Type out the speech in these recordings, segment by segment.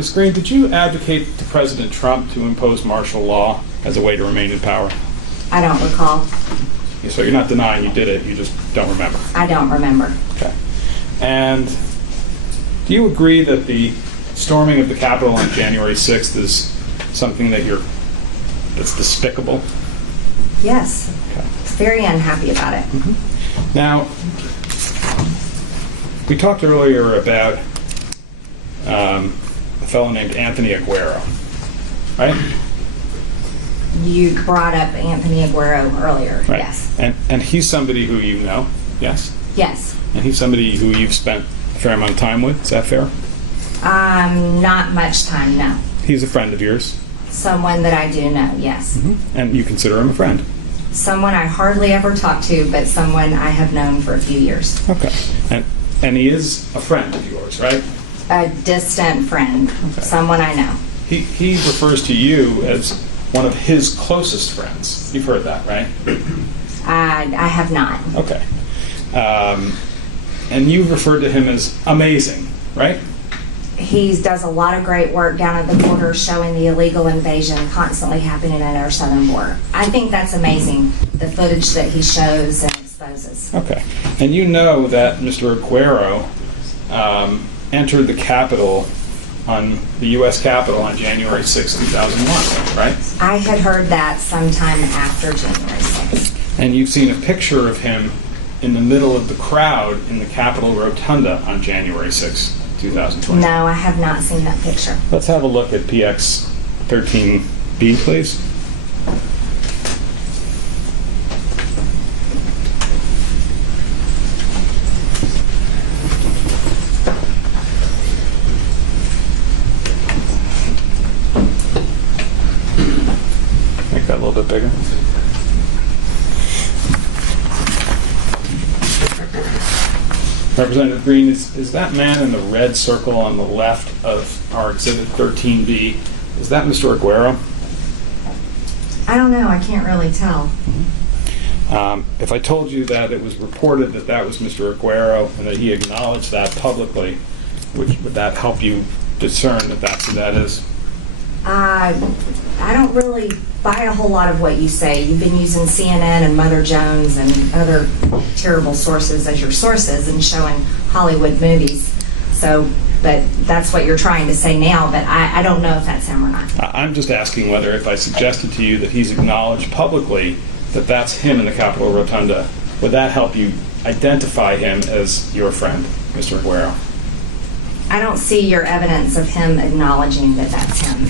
Ms. Greene, did you advocate to President Trump to impose martial law as a way to remain in power? I don't recall. So you're not denying you did it, you just don't remember? I don't remember. Okay. And do you agree that the storming of the Capitol on January 6th is something that's despicable? Yes. Okay. I was very unhappy about it. Mm-hmm. Now, we talked earlier about a fellow named Anthony Aguero, right? You brought up Anthony Aguero earlier. Right. Yes. And he's somebody who you know, yes? Yes. And he's somebody who you've spent a fair amount of time with, is that fair? Not much time, no. He's a friend of yours? Someone that I do know, yes. Mm-hmm. And you consider him a friend? Someone I hardly ever talk to, but someone I have known for a few years. Okay. And he is a friend of yours, right? A distant friend. Okay. Someone I know. He refers to you as one of his closest friends. You've heard that, right? I have not. Okay. And you referred to him as amazing, right? He does a lot of great work down at the border showing the illegal invasion constantly happening at our southern border. I think that's amazing, the footage that he shows and exposes. Okay. And you know that Mr. Aguero entered the Capitol the U.S. Capitol on January 6, 2001, right? I had heard that sometime after January 6th. And you've seen a picture of him in the middle of the crowd in the Capitol Rotunda on January 6, 2020. No, I have not seen that picture. Let's have a look at PX 13B, please. Make that a little bit bigger. Representative Greene, is that man in the red circle on the left of our Exhibit 13B, is that Mr. Aguero? I don't know. I can't really tell. If I told you that it was reported that that was Mr. Aguero and that he acknowledged that publicly, would that help you discern that that's who that is? I don't really buy a whole lot of what you say. You've been using CNN and Mother Jones and other terrible sources as your sources and showing Hollywood movies. But that's what you're trying to say now, but I don't know if that's him or not. I'm just asking whether if I suggested to you that he's acknowledged publicly that that's him in the Capitol Rotunda, would that help you identify him as your friend, Mr. Aguero? I don't see your evidence of him acknowledging that that's him.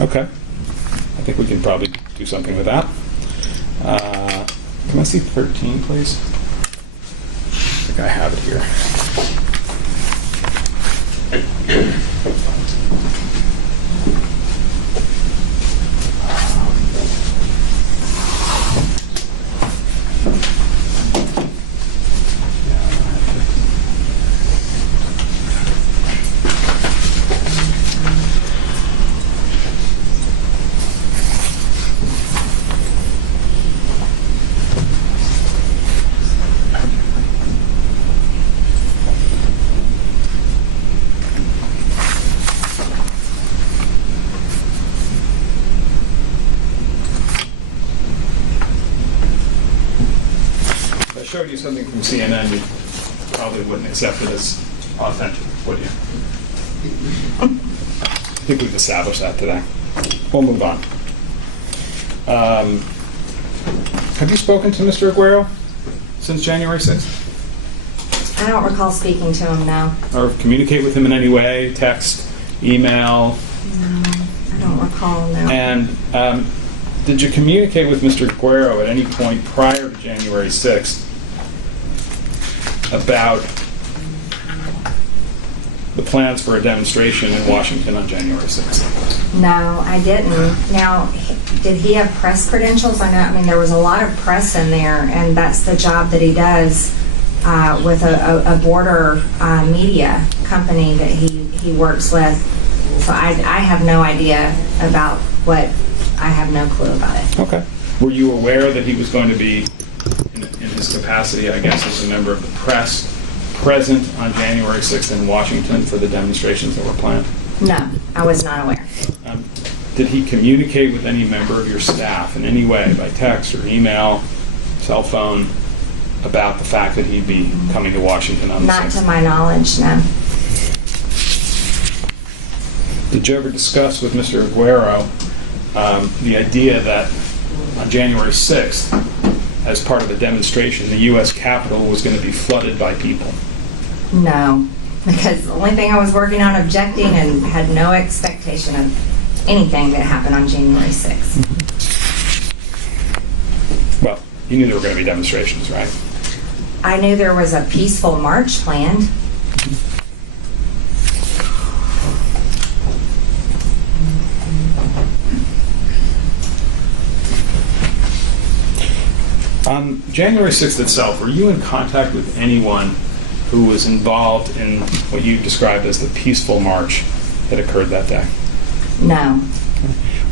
Okay. I think we can probably do something with that. Can I see 13, please? I think I have it here. Showed you something from CNN, you probably wouldn't accept it as authentic, would you? I think we've established that today. We'll move on. Have you spoken to Mr. Aguero since January 6th? I don't recall speaking to him, no. Or communicate with him in any way, text, email? No, I don't recall, no. And did you communicate with Mr. Aguero at any point prior to January 6th about the plans for a demonstration in Washington on January 6th? No, I didn't. Now, did he have press credentials? I mean, there was a lot of press in there, and that's the job that he does with a border media company that he works with. So I have no idea about what. I have no clue about it. Okay. Were you aware that he was going to be, in his capacity, I guess, as a member of the press, present on January 6th in Washington for the demonstrations that were planned? No, I was not aware. Did he communicate with any member of your staff in any way, by text or email, cell phone, about the fact that he'd be coming to Washington on the 6th? Not to my knowledge, no. Did you ever discuss with Mr. Aguero the idea that on January 6th, as part of a demonstration, the U.S. Capitol was going to be flooded by people? No, because the only thing I was working on objecting and had no expectation of anything that happened on January 6th. Well, you knew there were going to be demonstrations, right? I knew there was a peaceful march planned. On January 6th itself, were you in contact with anyone who was involved in what you described as the peaceful march that occurred that day? No.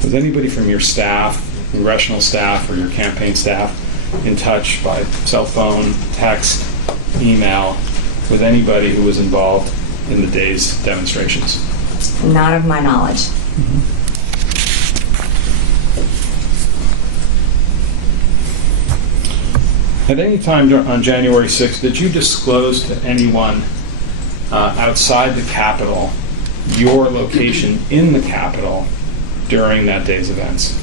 Was anybody from your staff, congressional staff, or your campaign staff in touch by cell phone, text, email with anybody who was involved in the day's demonstrations? Not of my knowledge. At any time on January 6th, did you disclose to anyone outside the Capitol your location in the Capitol during that day's events?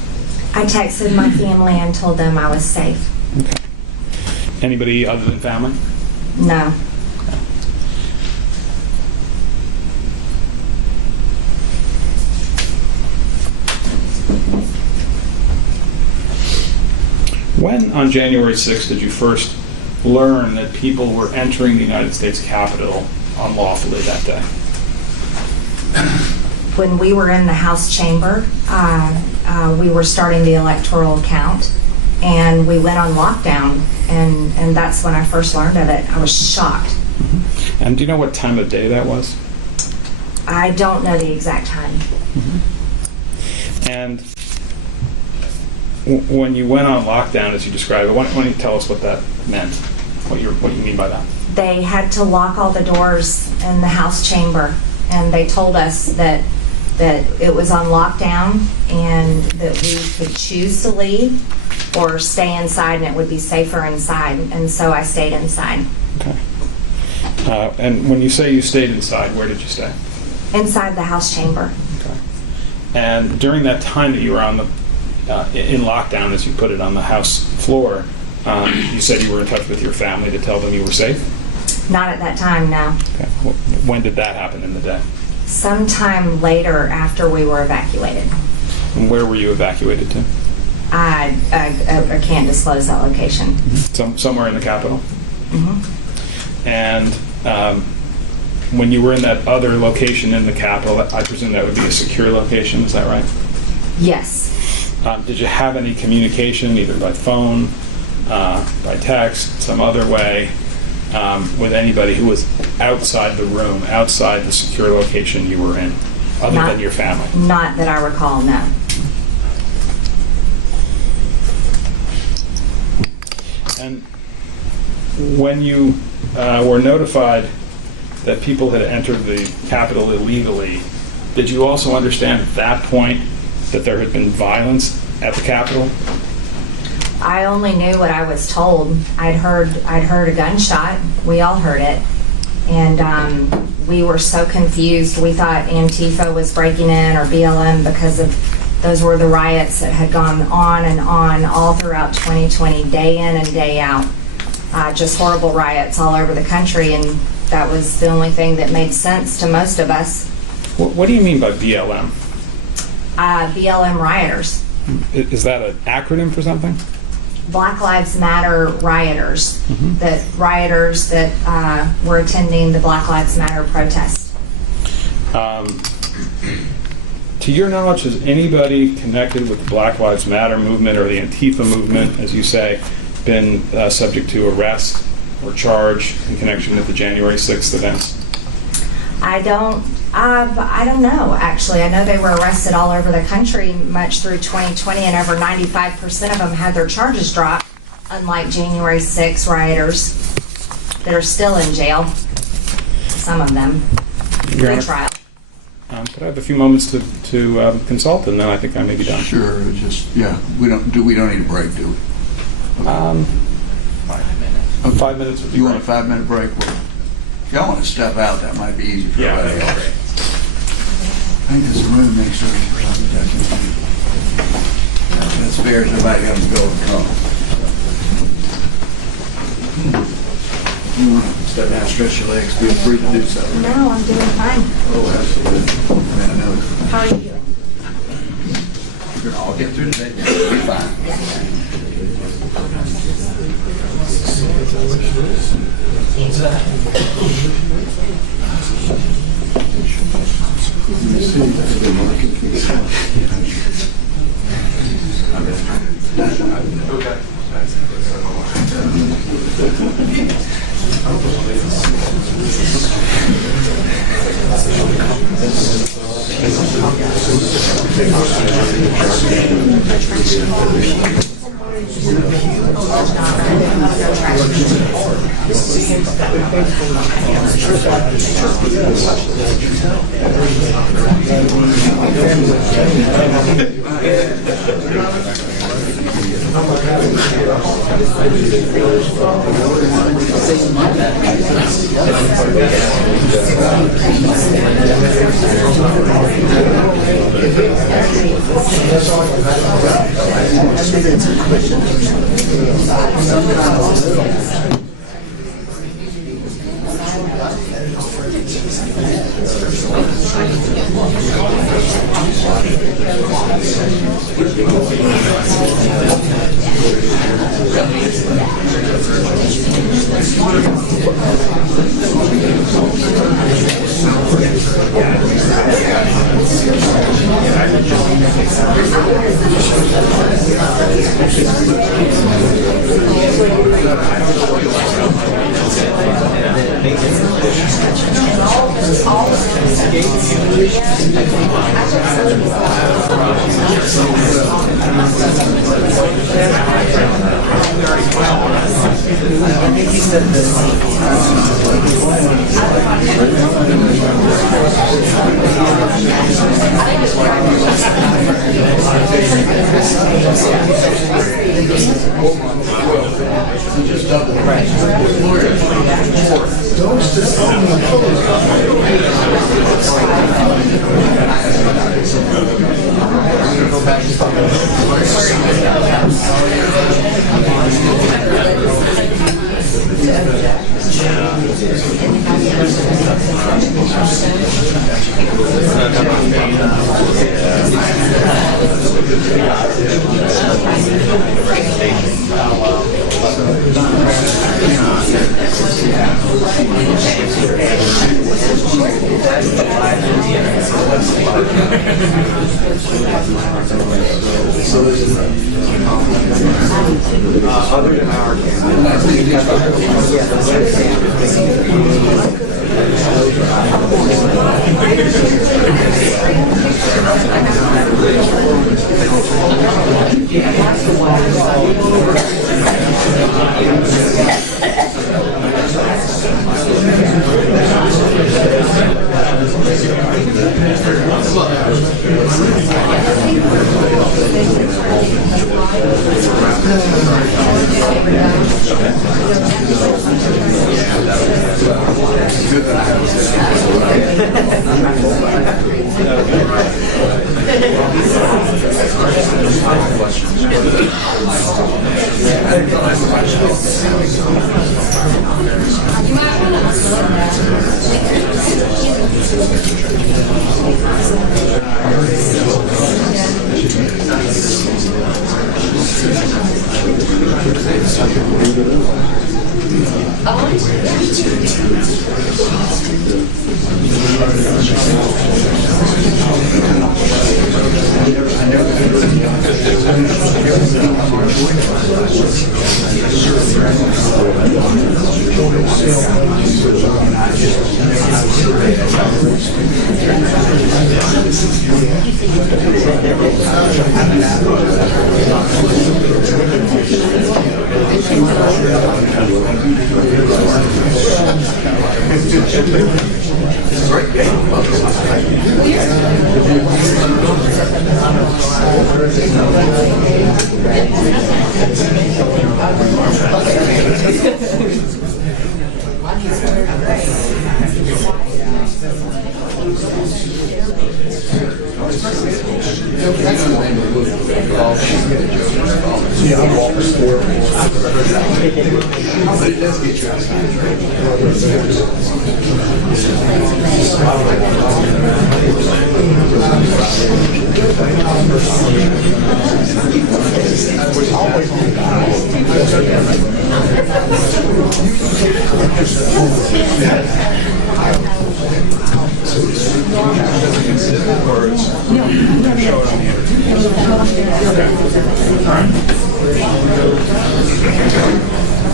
I texted my family and told them I was safe. Okay. Anybody other than family? No. When on January 6th did you first learn that people were entering the United States Capitol unlawfully that day? When we were in the House chamber, we were starting the electoral count, and we went on lockdown, and that's when I first learned of it. I was shocked. Mm-hmm. And do you know what time of day that was? I don't know the exact time. Mm-hmm. And when you went on lockdown, as you described it, why don't you tell us what that meant, what you mean by that? They had to lock all the doors in the House chamber, and they told us that it was on lockdown and that we could choose to leave or stay inside, and it would be safer inside. And so I stayed inside. Okay. And when you say you stayed inside, where did you stay? Inside the House chamber. Okay. And during that time that you were on in lockdown, as you put it, on the House floor, you said you were in touch with your family to tell them you were safe? Not at that time, no. Okay. When did that happen in the day? Sometime later after we were evacuated. And where were you evacuated to? I can't disclose that location. Somewhere in the Capitol? Mm-hmm. And when you were in that other location in the Capitol, I presume that would be a secure location, is that right? Yes. Did you have any communication, either by phone, by text, some other way, with anybody who was outside the room, outside the secure location you were in, other than your family? Not that I recall, no. And when you were notified that people had entered the Capitol illegally, did you also understand at that point that there had been violence at the Capitol? I only knew what I was told. I'd heard a gunshot. We all heard it. And we were so confused. We thought Antifa was breaking in, or BLM, because of those were the riots that had gone on and on all throughout 2020, day in and day out. Just horrible riots all over the country, and that was the only thing that made sense to most of us. What do you mean by BLM? BLM rioters. Is that an acronym for something? Black Lives Matter rioters. Mm-hmm. That rioters that were attending the Black Lives Matter protest. To your knowledge, has anybody connected with the Black Lives Matter movement or the Antifa movement, as you say, been subject to arrest or charge in connection with the January 6th events? I don't know, actually. I know they were arrested all over the country much through 2020, and over 95% of them had their charges dropped, unlike January 6 rioters that are still in jail, some of them, pre-trial. Okay. Could I have a few moments to consult, and then I think I may be done. Sure, we don't need a break, do we? 5 minutes. 5 minutes would be You want a great. 5-minute break? Well, if y'all want to step out, that might be easy for Yeah, everybody that'd be else. I think there's a room next door. That's fair, everybody got to go and come. You want to step down, stretch your legs, feel free to do so. No, I'm doing fine. Oh, absolutely. Man, I know. How are you doing? I'll get through today. We'll be fine. Other than our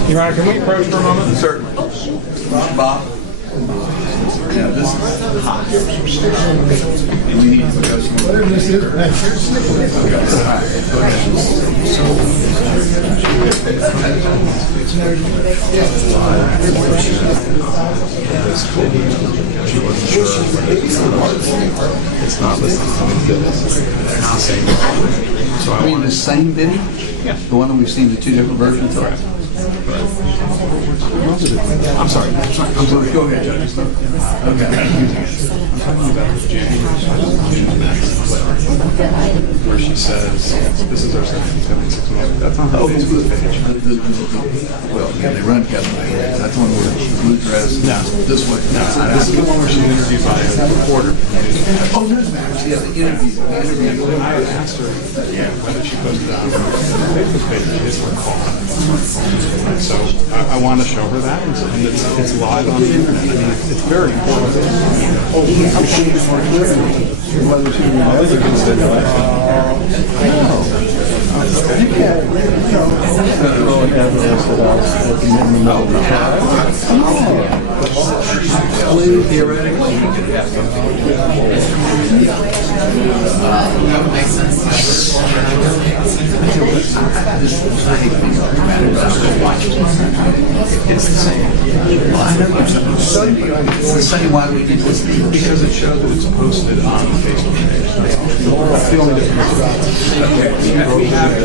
Your Honor, can we approach for a moment? Certainly. Bob? Yeah, this is hot. And you need to go somewhere. It's not listening to me. They're not saying it. So I mean the same video? Yeah. The one that we've seen the two different versions of? I'm sorry. I'm sorry. Go ahead, Judge. Okay. I'm talking about the January where she says, this is our second 76 months. That's on her Facebook page. Well, yeah, they run Kevin. That's one where she glued her ass this way. No, this is the one where she's interviewed by a reporter. Oh, Newsmax. Yeah, the interview. When I asked her whether she posted that on her Facebook page, she didn't recall. So I want to show her that, and it's live on the internet. I mean, it's very important. Whether she remembers it against the election. You can't, theoretically, you could have it's the same. Well, I know there's something it's the same. Why do we need to listen to it? Because it shows that it's posted on the Facebook page. That's the only difference. We have it.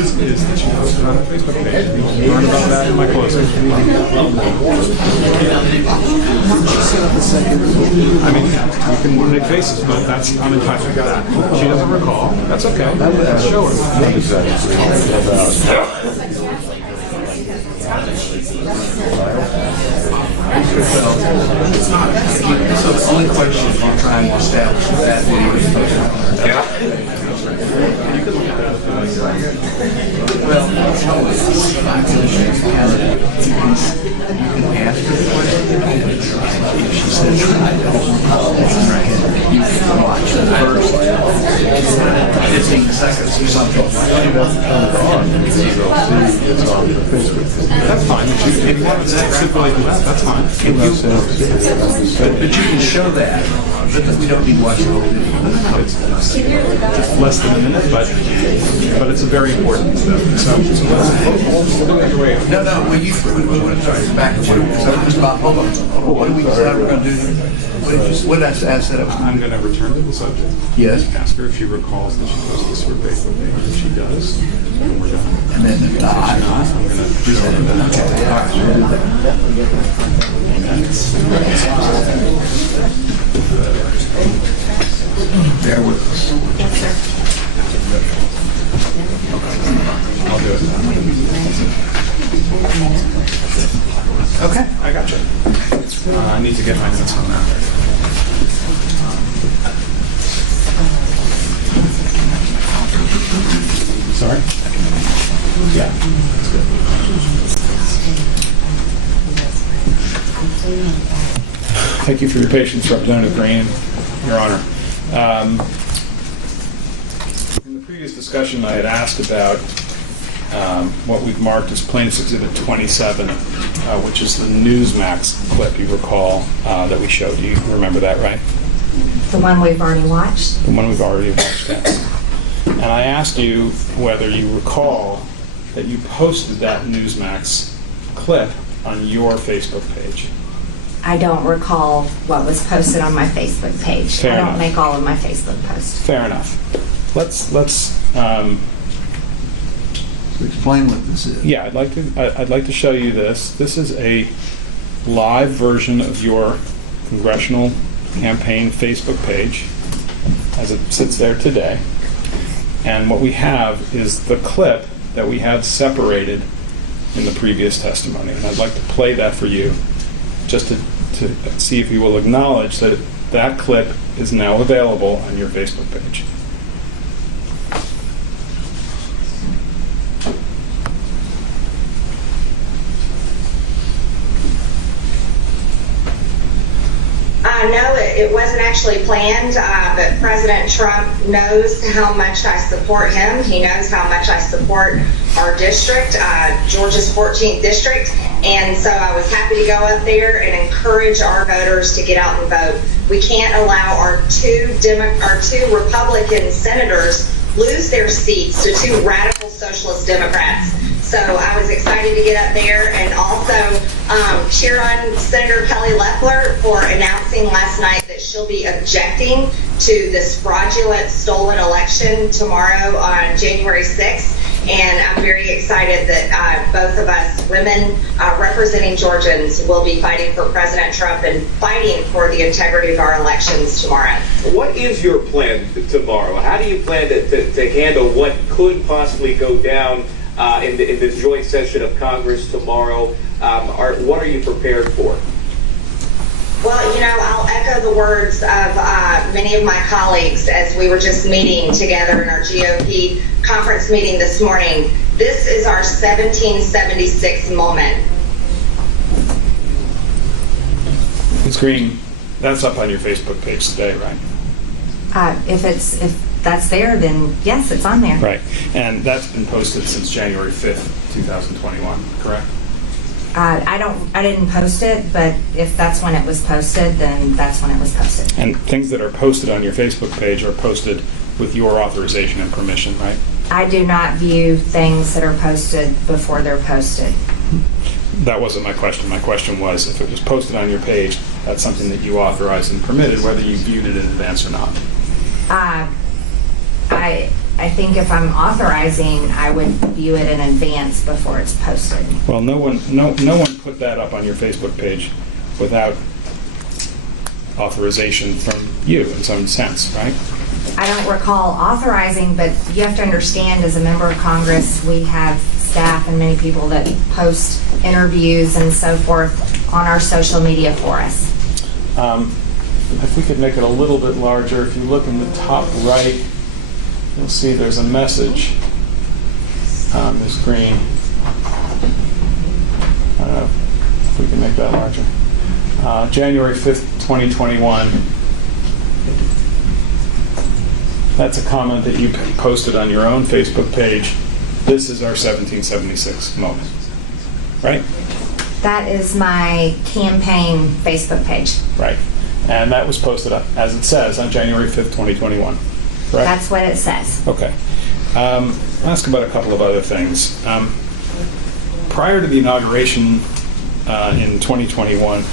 Is that she posted on the Facebook page. Learn about that in my closing. I mean, you can make faces, but that's unentitled to that. She doesn't recall. That's okay. Let's show her. It's not. So the only question I'm trying to establish with that video is well, my position is candidate. You can ask her the question. If she says, I don't know, you can watch it first. 15 seconds or something. That's fine. If you want to stipulate that, that's fine. But you can show that, but we don't need to watch the whole video. It's just less than a minute, but it's a very important step. So we'll do it your way. No, well, sorry, back to hold on. What do we decide we're going to do here? What did I say? I'm going to return to the subject. Yes. Ask her if she recalls that she posted this for Facebook page. If she does, then we're done. And then if not, I'm going to show her that. Okay. All right. We'll do that. Bear with us. I'll do it. Okay, I got you. I need to get my notes on that. Sorry? Yeah, that's good. Thank you for your patience, Representative Greene, Your Honor. In the previous discussion, I had asked about what we've marked as Plaintiff's Exhibit 27, which is the Newsmax clip, you recall, that we showed. You remember that, right? The one we've already watched? The one we've already watched, yes. And I asked you whether you recall that you posted that Newsmax clip on your Facebook page. I don't recall what was posted on my Facebook page. Fair I don't enough. make all of my Facebook posts. Fair enough. Let's Explain what this is. yeah, I'd like to show you this. This is a live version of your congressional campaign Facebook page as it sits there today. And what we have is the clip that we had separated in the previous testimony. And I'd like to play that for you just to see if you will acknowledge that that clip is now available on your Facebook page. No, it wasn't actually planned, but President Trump knows how much I support him. He knows how much I support our district, Georgia's 14th district, and so I was happy to go up there and encourage our voters to get out and vote. We can't allow our two Republican senators lose their seats to two radical socialist Democrats. So I was excited to get up there and also cheer on Senator Kelly Loeffler for announcing last night that she'll be objecting to this fraudulent stolen election tomorrow on January 6th. And I'm very excited that both of us women representing Georgians will be fighting for President Trump and fighting for the integrity of our elections tomorrow. What is your plan tomorrow? How do you plan to handle what could possibly go down in this joint session of Congress tomorrow? What are you prepared for? Well, you know, I'll echo the words of many of my colleagues as we were just meeting together in our GOP conference meeting this morning. This is our 1776 moment. Ms. Greene, that's up on your Facebook page today, right? If that's there, then yes, it's on there. Right. And that's been posted since January 5th, 2021, correct? I didn't post it, but if that's when it was posted, then that's when it was posted. And things that are posted on your Facebook page are posted with your authorization and permission, right? I do not view things that are posted before they're posted. That wasn't my question. My question was, if it was posted on your page, that's something that you authorized and permitted, whether you viewed it in advance or not. I think if I'm authorizing, I would view it in advance before it's posted. Well, no one put that up on your Facebook page without authorization from you in some sense, right? I don't recall authorizing, but you have to understand, as a member of Congress, we have staff and many people that post interviews and so forth on our social media for us. If we could make it a little bit larger, if you look in the top right, you'll see there's a message, Ms. Greene. I don't know if we can make that larger. January 5th, 2021. That's a comment that you posted on your own Facebook page. This is our 1776 moment, right? That is my campaign Facebook page. Right. And that was posted, as it says, on January 5th, 2021. Correct? That's what it says. Okay. I'll ask about a couple of other things. Prior to the inauguration in 2021,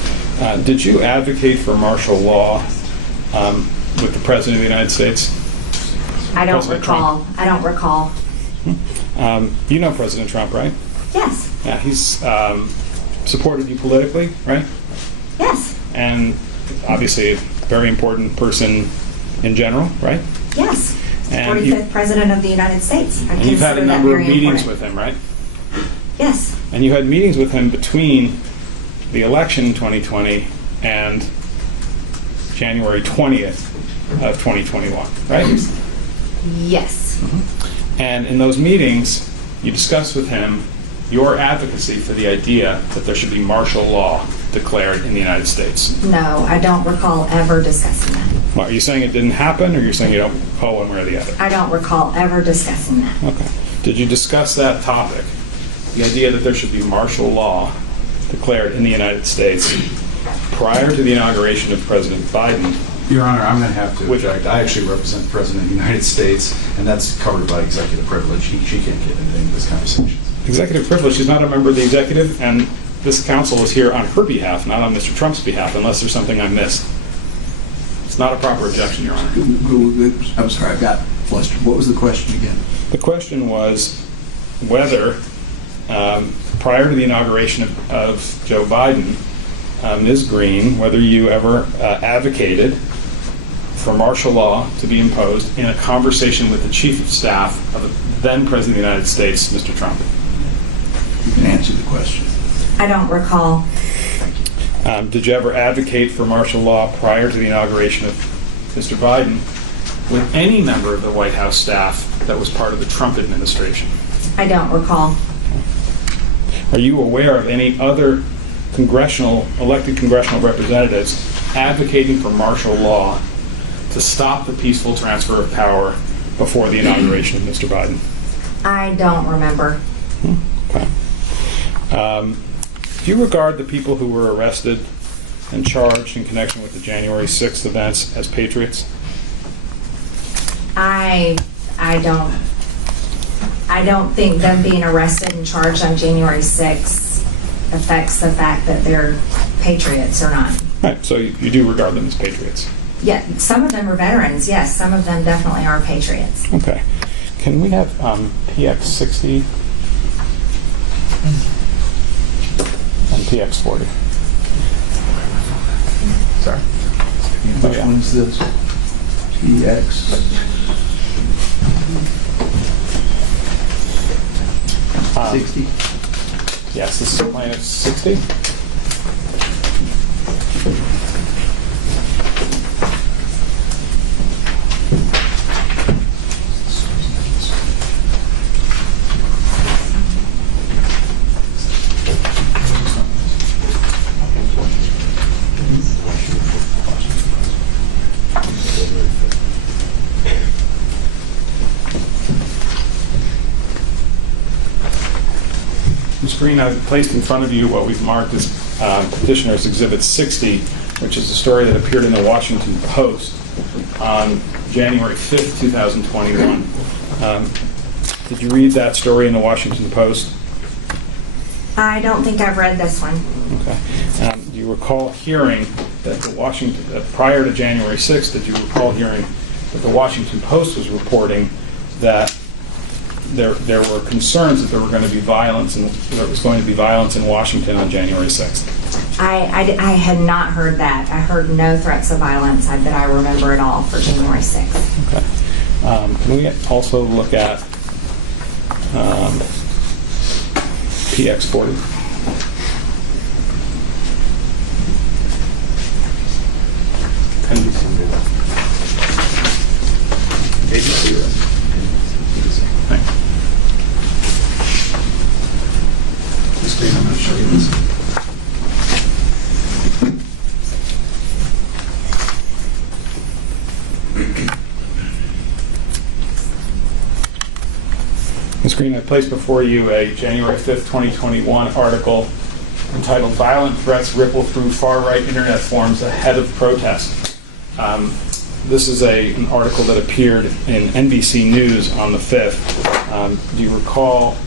did you advocate for martial law with the President of the United States? I don't President recall. Trump? I don't recall. You know President Trump, right? Yes. Yeah, he's supported you politically, right? Yes. And obviously a very important person in general, right? Yes. And 45th President of the United States. And you've had a number of meetings with him, right? Yes. And you had meetings with him between the election in 2020 and January 20th of 2021, right? Yes. And in those meetings, you discussed with him your advocacy for the idea that there should be martial law declared in the United States. No, I don't recall ever discussing that. Well, are you saying it didn't happen, or you're saying you don't recall one way or the other? I don't recall ever discussing that. Okay. Did you discuss that topic, the idea that there should be martial law declared in the United States prior to the inauguration of President Biden? Your Honor, I'm going to have to object. I actually represent the President of the United States, and that's covered by executive privilege. She can't get into this conversation. Executive privilege. She's not a member of the executive, and this council is here on her behalf, not on Mr. Trump's behalf, unless there's something I missed. It's not a proper objection, Your Honor. I'm sorry, I got flustered. What was the question again? The question was whether, prior to the inauguration of Joe Biden, Ms. Greene, whether you ever advocated for martial law to be imposed in a conversation with the Chief of Staff of the then President of the United States, Mr. Trump. You can answer the question. I don't recall. Did you ever advocate for martial law prior to the inauguration of Mr. Biden with any member of the White House staff that was part of the Trump administration? I don't recall. Are you aware of any other elected congressional representatives advocating for martial law to stop the peaceful transfer of power before the inauguration of Mr. Biden? I don't remember. Okay. Do you regard the people who were arrested and charged in connection with the January 6th events as patriots? I don't think them being arrested and charged on January 6th affects the fact that they're patriots or not. Right, so you do regard them as patriots? Yeah, some of them are veterans, yes. Some of them definitely are patriots. Okay. Can we have PX60 and PX40? Sorry. Which one is this? PX. Um, 60? Yes, this is plaintiff 60. Ms. Greene, I've placed in front of you what we've marked as Petitioner's Exhibit 60, which is a story that appeared in the Washington Post on January 5th, 2021. Did you read that story in the Washington Post? I don't think I've read this one. Okay. Do you recall hearing that prior to January 6th, did you recall hearing that the Washington Post was reporting that there were concerns that there were going to be violence and there was going to be violence in Washington on January 6th? I had not heard that. I heard no threats of violence that I remember at all for January 6th. Okay. Can we also look at PX40? ABC. I'm going to show you this. Ms. Greene, I placed before you a January 5th, 2021 article entitled "Violent Threats Ripple Through Far-Right Internet Forums Ahead of Protest." This is an article that appeared in NBC News on the 5th. Do you recall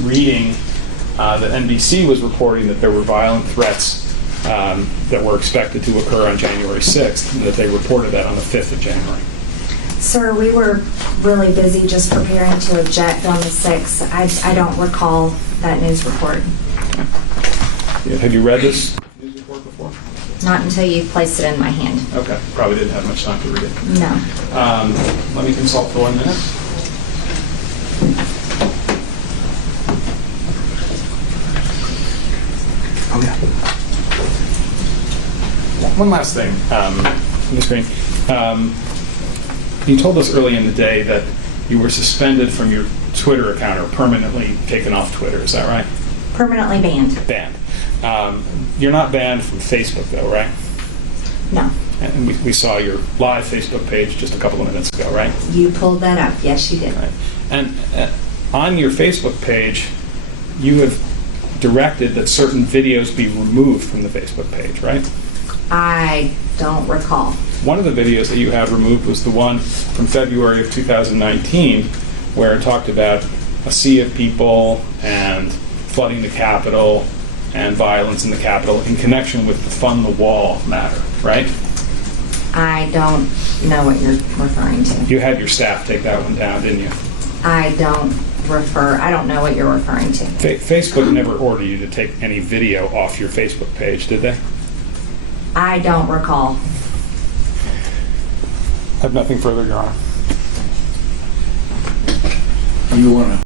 reading that NBC was reporting that there were violent threats that were expected to occur on January 6th, and that they reported that on the 5th of January? Sir, we were really busy just preparing to object on the 6th. I don't recall that news report. Okay. Have you read this news report before? Not until you placed it in my hand. Okay. Probably didn't have much time to read it. No. Let me consult for 1 minute. Oh, yeah. One last thing, Ms. Greene. You told us early in the day that you were suspended from your Twitter account or permanently taken off Twitter. Is that right? Permanently banned. Banned. You're not banned from Facebook, though, right? No. And we saw your live Facebook page just a couple of minutes ago, right? You pulled that up. Yes, you did. Right. And on your Facebook page, you have directed that certain videos be removed from the Facebook page, right? I don't recall. One of the videos that you had removed was the one from February of 2019, where it talked about a sea of people and flooding the Capitol and violence in the Capitol in connection with the Fund the Wall matter, right? I don't know what you're referring to. You had your staff take that one down, didn't you? I don't know what you're referring to. Facebook never ordered you to take any video off your Facebook page, did they? I don't recall. I have nothing further, Your Honor. You want to